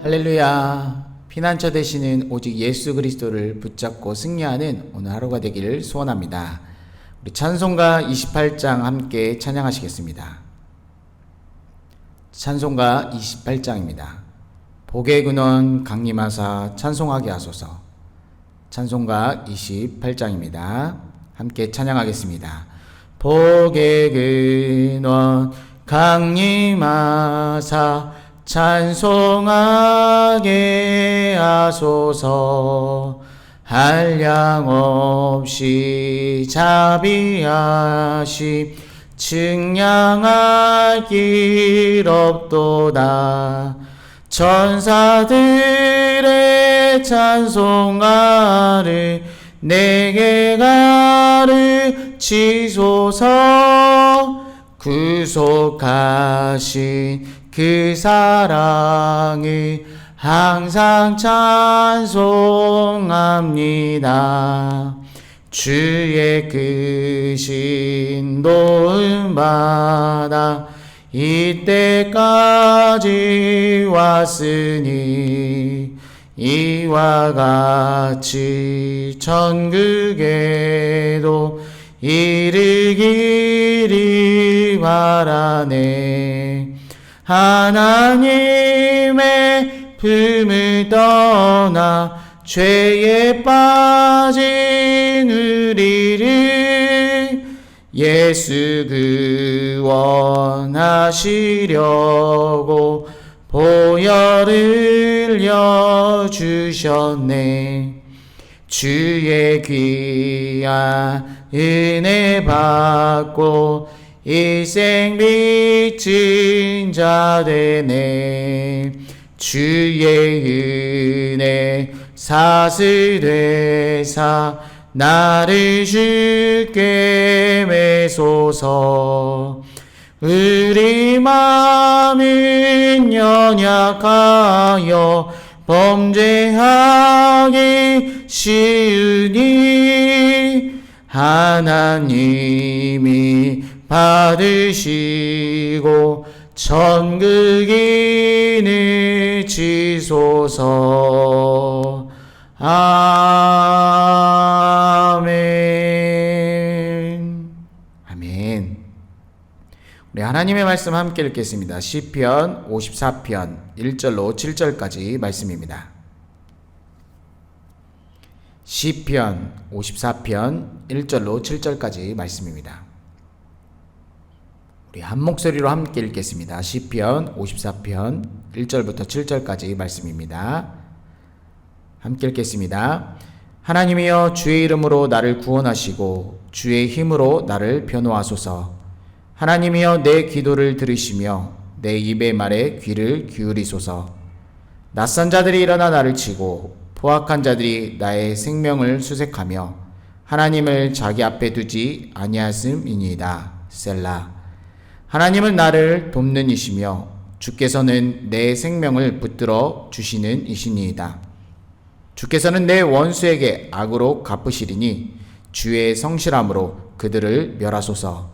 할렐루야. 피난처 되시는 오직 예수 그리스도를 붙잡고 승리하는 오늘 하루가 되기를 소원합니다. 우리 찬송가 28장 함께 찬양하시겠습니다. 찬송가 28장입니다. 복의 근원 강림하사 찬송하게 하소서. 찬송가 28장입니다. 함께 찬양하겠습니다. 복의 근원 강림하사 찬송하게 하소서. 한량없이 자비하심 측량할 길 없도다. 천사들의 찬송가를 내게 가르치소서. 구속하신 그 사랑을 항상 찬송합니다. 주의 크신 도움받아 이때까지 왔으니 이와 같이 천국에도 이르기를 바라네. 하나님의 품을 떠나 죄에 빠진 우리를 예수 구원하시려고 보혈을 흘려주셨네. 주의 귀한 은혜 받고 일생 빚진 자 되네. 주의 은혜 사슬되사 나를 주께 매소서. 우리 마음은 연약하여 범죄하기 쉬우니 하나님이 받으시고 천국인을 지소서. 아멘. 아멘. 우리 하나님의 말씀 함께 읽겠습니다. 시편 54편 1절로 7절까지 말씀입니다. 시편 54편 1절로 7절까지 말씀입니다. 우리 한 목소리로 함께 읽겠습니다. 시편 54편 1절부터 7절까지 말씀입니다. 함께 읽겠습니다. 하나님이여, 주의 이름으로 나를 구원하시고 주의 힘으로 나를 변호하소서. 하나님이여, 내 기도를 들으시며 내 입의 말에 귀를 기울이소서. 낯선 자들이 일어나 나를 치고 포악한 자들이 나의 생명을 수색하며 하나님을 자기 앞에 두지 아니하심이니이다. 셀라. 하나님은 나를 돕는 이시며 주께서는 내 생명을 붙들어 주시는 이시니이다. 주께서는 내 원수에게 악으로 갚으시리니 주의 성실함으로 그들을 멸하소서.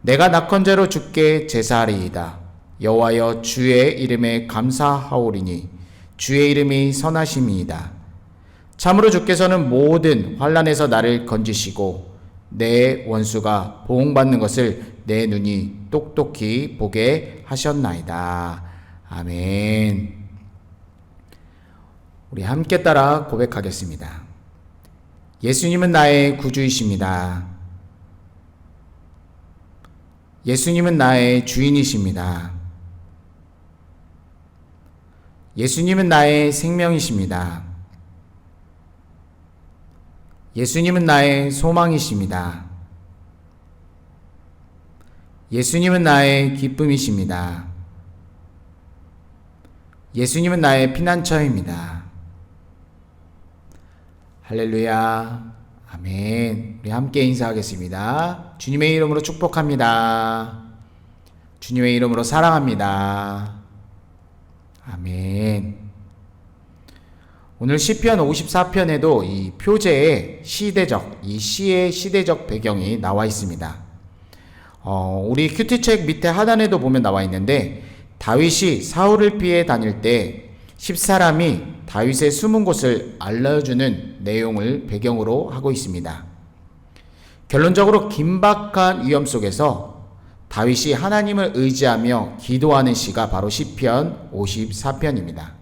내가 낙헌제로 주께 제사하리이다. 여호와여, 주의 이름에 감사하오리니 주의 이름이 선하심이이다. 참으로 주께서는 모든 환난에서 나를 건지시고 내 원수가 보응받는 것을 내 눈이 똑똑히 보게 하셨나이다. 아멘. 우리 함께 따라 고백하겠습니다. 예수님은 나의 구주이십니다. 예수님은 나의 주인이십니다. 예수님은 나의 생명이십니다. 예수님은 나의 소망이십니다. 예수님은 나의 기쁨이십니다. 예수님은 나의 피난처입니다. 할렐루야. 아멘. 우리 함께 인사하겠습니다. 주님의 이름으로 축복합니다. 주님의 이름으로 사랑합니다. 아멘. 오늘 시편 54편에도 이 표제의 이 시의 시대적 배경이 나와 있습니다. 우리 큐티책 밑에 하단에도 보면 나와 있는데, 다윗이 사울을 피해 다닐 때 10사람이 다윗의 숨은 곳을 알려주는 내용을 배경으로 하고 있습니다. 결론적으로 긴박한 위험 속에서 다윗이 하나님을 의지하며 기도하는 시가 바로 시편 54편입니다.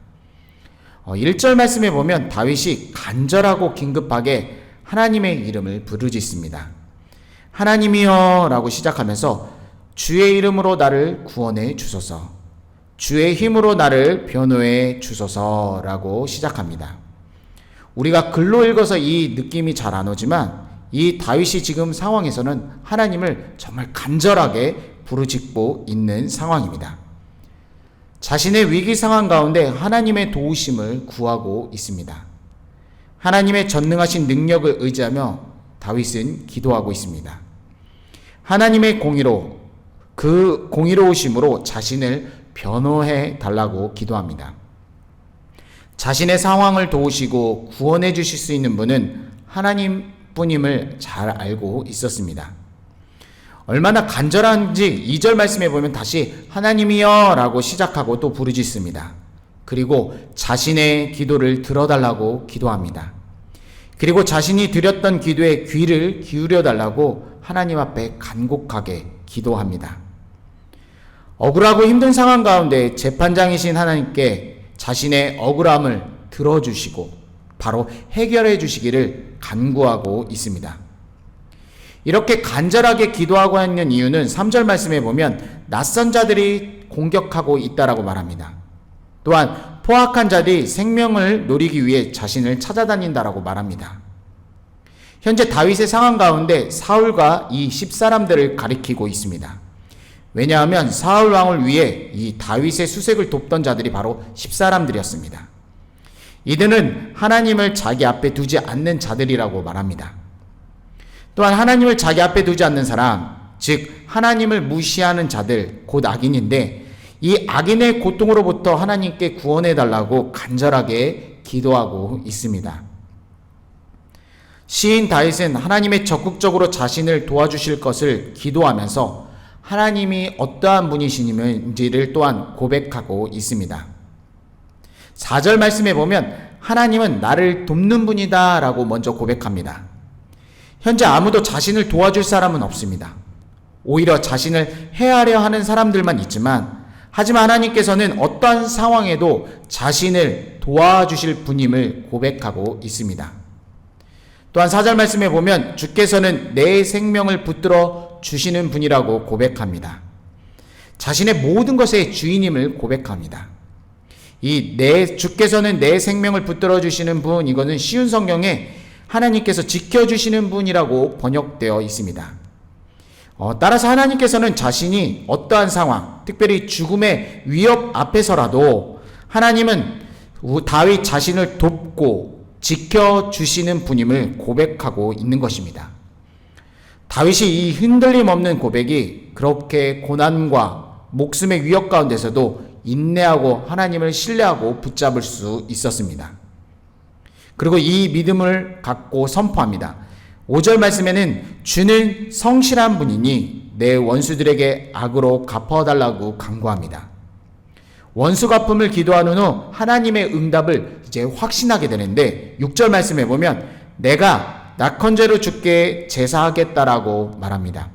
1절 말씀에 보면 다윗이 간절하고 긴급하게 하나님의 이름을 부르짖습니다. 하나님이여 라고 시작하면서 주의 이름으로 나를 구원해 주소서, 주의 힘으로 나를 변호해 주소서 라고 시작합니다. 우리가 글로 읽어서 이 느낌이 잘 안 오지만 이 다윗이 지금 상황에서는 하나님을 정말 간절하게 부르짖고 있는 상황입니다. 자신의 위기 상황 가운데 하나님의 도우심을 구하고 있습니다. 하나님의 전능하신 능력을 의지하며 다윗은 기도하고 있습니다. 하나님의 공의로, 그 공의로우심으로 자신을 변호해 달라고 기도합니다. 자신의 상황을 도우시고 구원해 주실 수 있는 분은 하나님뿐임을 잘 알고 있었습니다. 얼마나 간절한지 2절 말씀에 보면 다시 하나님이여 라고 시작하고 또 부르짖습니다. 그리고 자신의 기도를 들어달라고 기도합니다. 그리고 자신이 드렸던 기도에 귀를 기울여 달라고 하나님 앞에 간곡하게 기도합니다. 억울하고 힘든 상황 가운데 재판장이신 하나님께 자신의 억울함을 들어주시고 바로 해결해 주시기를 간구하고 있습니다. 이렇게 간절하게 기도하고 있는 이유는 3절 말씀에 보면 낯선 자들이 공격하고 있다라고 말합니다. 또한 포악한 자들이 생명을 노리기 위해 자신을 찾아다닌다라고 말합니다. 현재 다윗의 상황 가운데 사울과 이 10사람들을 가리키고 있습니다. 왜냐하면 사울 왕을 위해 이 다윗의 수색을 돕던 자들이 바로 10사람들이었습니다. 이들은 하나님을 자기 앞에 두지 않는 자들이라고 말합니다. 또한 하나님을 자기 앞에 두지 않는 사람, 즉 하나님을 무시하는 자들, 곧 악인인데 이 악인의 고통으로부터 하나님께 구원해 달라고 간절하게 기도하고 있습니다. 시인 다윗은 하나님의 적극적으로 자신을 도와주실 것을 기도하면서 하나님이 어떠한 분이신지를 또한 고백하고 있습니다. 4절 말씀에 보면 하나님은 나를 돕는 분이다 라고 먼저 고백합니다. 현재 아무도 자신을 도와줄 사람은 없습니다. 오히려 자신을 해하려 하는 사람들만 있지만 하지만 하나님께서는 어떠한 상황에도 자신을 도와주실 분임을 고백하고 있습니다. 또한 4절 말씀에 보면 주께서는 내 생명을 붙들어 주시는 분이라고 고백합니다. 자신의 모든 것의 주인임을 고백합니다. 주께서는 내 생명을 붙들어 주시는 분, 이거는 쉬운 성경에 하나님께서 지켜주시는 분이라고 번역되어 있습니다. 따라서 하나님께서는 자신이 어떠한 상황, 특별히 죽음의 위협 앞에서라도 하나님은 다윗 자신을 돕고 지켜주시는 분임을 고백하고 있는 것입니다. 다윗이 이 흔들림 없는 고백이 그렇게 고난과 목숨의 위협 가운데서도 인내하고 하나님을 신뢰하고 붙잡을 수 있었습니다. 그리고 이 믿음을 갖고 선포합니다. 5절 말씀에는 주는 성실한 분이니 내 원수들에게 악으로 갚아달라고 간구합니다. 원수 갚음을 기도한 후 하나님의 응답을 이제 확신하게 되는데 6절 말씀에 보면 내가 낙헌제로 주께 제사하겠다라고 말합니다.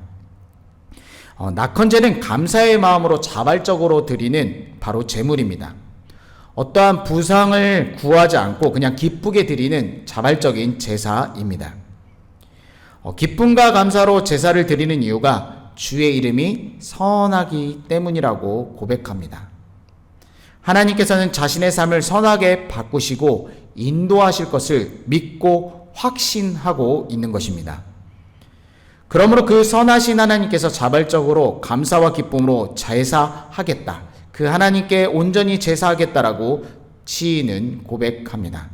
낙헌제는 감사의 마음으로 자발적으로 드리는 바로 제물입니다. 어떠한 부상을 구하지 않고 그냥 기쁘게 드리는 자발적인 제사입니다. 기쁨과 감사로 제사를 드리는 이유가 주의 이름이 선하기 때문이라고 고백합니다. 하나님께서는 자신의 삶을 선하게 바꾸시고 인도하실 것을 믿고 확신하고 있는 것입니다. 그러므로 그 선하신 하나님께서 자발적으로 감사와 기쁨으로 제사하겠다, 그 하나님께 온전히 제사하겠다라고 시인은 고백합니다.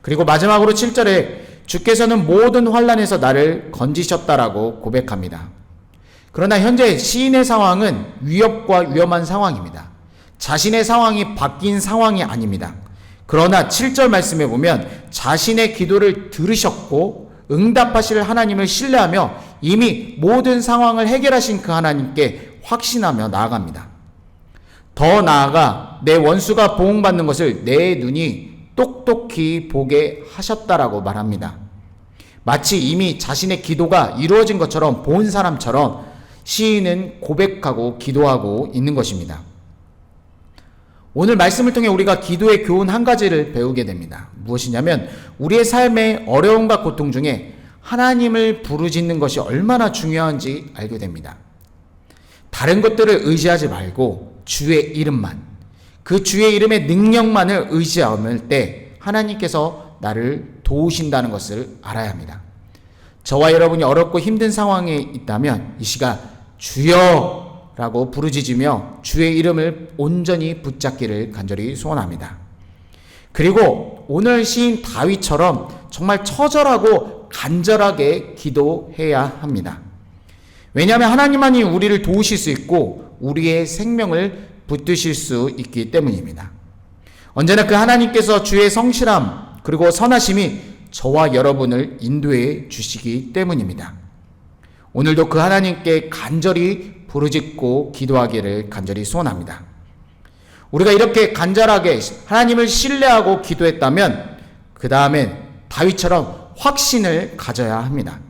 그리고 마지막으로 7절에 주께서는 모든 환난에서 나를 건지셨다라고 고백합니다. 그러나 현재 시인의 상황은 위협과 위험한 상황입니다. 자신의 상황이 바뀐 상황이 아닙니다. 그러나 7절 말씀에 보면 자신의 기도를 들으셨고 응답하실 하나님을 신뢰하며 이미 모든 상황을 해결하신 그 하나님께 확신하며 나아갑니다. 더 나아가 내 원수가 보응받는 것을 내 눈이 똑똑히 보게 하셨다라고 말합니다. 마치 이미 자신의 기도가 이루어진 것처럼 본 사람처럼 시인은 고백하고 기도하고 있는 것입니다. 오늘 말씀을 통해 우리가 기도의 교훈 한 가지를 배우게 됩니다. 무엇이냐면 우리의 삶의 어려움과 고통 중에 하나님을 부르짖는 것이 얼마나 중요한지 알게 됩니다. 다른 것들을 의지하지 말고 주의 이름만, 그 주의 이름의 능력만을 의지할 때 하나님께서 나를 도우신다는 것을 알아야 합니다. 저와 여러분이 어렵고 힘든 상황에 있다면 이 시간 주여 라고 부르짖으며 주의 이름을 온전히 붙잡기를 간절히 소원합니다. 그리고 오늘 시인 다윗처럼 정말 처절하고 간절하게 기도해야 합니다. 왜냐하면 하나님만이 우리를 도우실 수 있고 우리의 생명을 붙드실 수 있기 때문입니다. 언제나 그 하나님께서 주의 성실함 그리고 선하심이 저와 여러분을 인도해 주시기 때문입니다. 오늘도 그 하나님께 간절히 부르짖고 기도하기를 간절히 소원합니다. 우리가 이렇게 간절하게 하나님을 신뢰하고 기도했다면 그 다음엔 다윗처럼 확신을 가져야 합니다.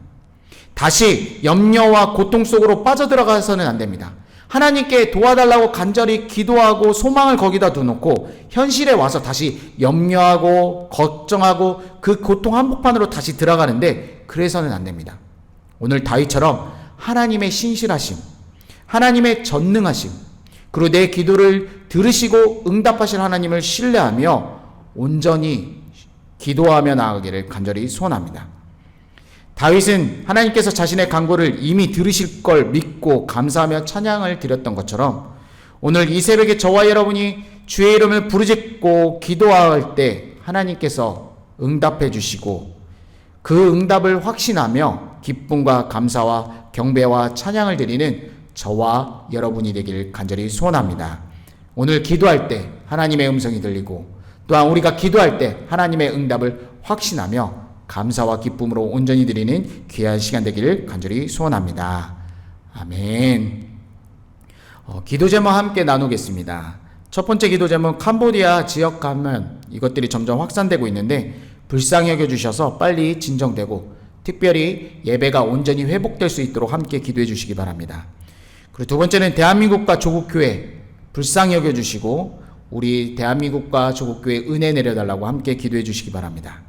다시 염려와 고통 속으로 빠져들어가서는 안 됩니다. 하나님께 도와달라고 간절히 기도하고 소망을 거기다 두놓고 현실에 와서 다시 염려하고 걱정하고 그 고통 한복판으로 다시 들어가는데 그래서는 안 됩니다. 오늘 다윗처럼 하나님의 신실하심, 하나님의 전능하심, 그리고 내 기도를 들으시고 응답하실 하나님을 신뢰하며 온전히 기도하며 나아가기를 간절히 소원합니다. 다윗은 하나님께서 자신의 간구를 이미 들으실 걸 믿고 감사하며 찬양을 드렸던 것처럼 오늘 이 새벽에 저와 여러분이 주의 이름을 부르짖고 기도할 때 하나님께서 응답해 주시고 그 응답을 확신하며 기쁨과 감사와 경배와 찬양을 드리는 저와 여러분이 되기를 간절히 소원합니다. 오늘 기도할 때 하나님의 음성이 들리고 또한 우리가 기도할 때 하나님의 응답을 확신하며 감사와 기쁨으로 온전히 드리는 귀한 시간 되기를 간절히 소원합니다. 아멘. 기도 제목 함께 나누겠습니다. 첫 번째 기도 제목 캄보디아 지역 감염 이것들이 점점 확산되고 있는데 불쌍히 여겨주셔서 빨리 진정되고 특별히 예배가 온전히 회복될 수 있도록 함께 기도해 주시기 바랍니다. 그리고 두 번째는 대한민국과 조국교회 불쌍히 여겨주시고 우리 대한민국과 조국교회 은혜 내려달라고 함께 기도해 주시기 바랍니다.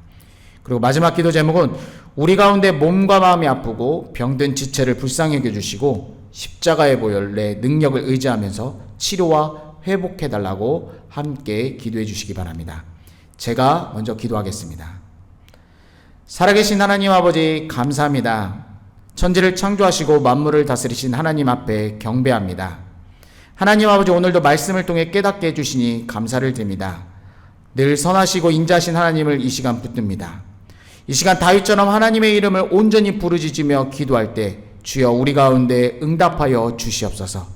그리고 마지막 기도 제목은 우리 가운데 몸과 마음이 아프고 병든 지체를 불쌍히 여겨주시고 십자가의 보혈의 능력을 의지하면서 치료와 회복해달라고 함께 기도해 주시기 바랍니다. 제가 먼저 기도하겠습니다. 살아계신 하나님 아버지 감사합니다. 천지를 창조하시고 만물을 다스리신 하나님 앞에 경배합니다. 하나님 아버지 오늘도 말씀을 통해 깨닫게 해주시니 감사를 드립니다. 늘 선하시고 인자하신 하나님을 이 시간 붙듭니다. 이 시간 다윗처럼 하나님의 이름을 온전히 부르짖으며 기도할 때 주여 우리 가운데 응답하여 주시옵소서.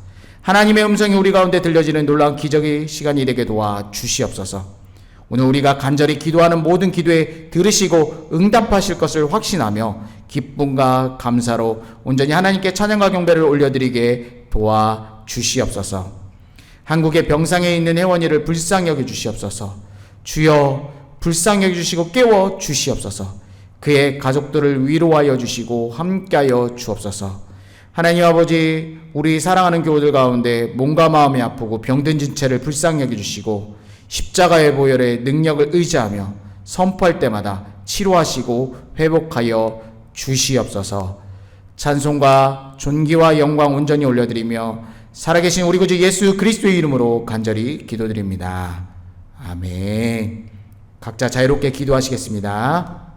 하나님의 음성이 우리 가운데 들려지는 놀라운 기적의 시간이 되게 도와 주시옵소서. 오늘 우리가 간절히 기도하는 모든 기도에 들으시고 응답하실 것을 확신하며 기쁨과 감사로 온전히 하나님께 찬양과 경배를 올려드리게 도와 주시옵소서. 한국의 병상에 있는 혜원이를 불쌍히 여겨 주시옵소서. 주여 불쌍히 여겨주시고 깨워 주시옵소서. 그의 가족들을 위로하여 주시고 함께하여 주옵소서. 하나님 아버지 우리 사랑하는 교우들 가운데 몸과 마음이 아프고 병든 지체를 불쌍히 여겨주시고 십자가의 보혈의 능력을 의지하며 선포할 때마다 치료하시고 회복하여 주시옵소서. 찬송과 존귀와 영광 온전히 올려드리며 살아계신 우리 구주 예수 그리스도의 이름으로 간절히 기도드립니다. 아멘. 각자 자유롭게 기도하시겠습니다.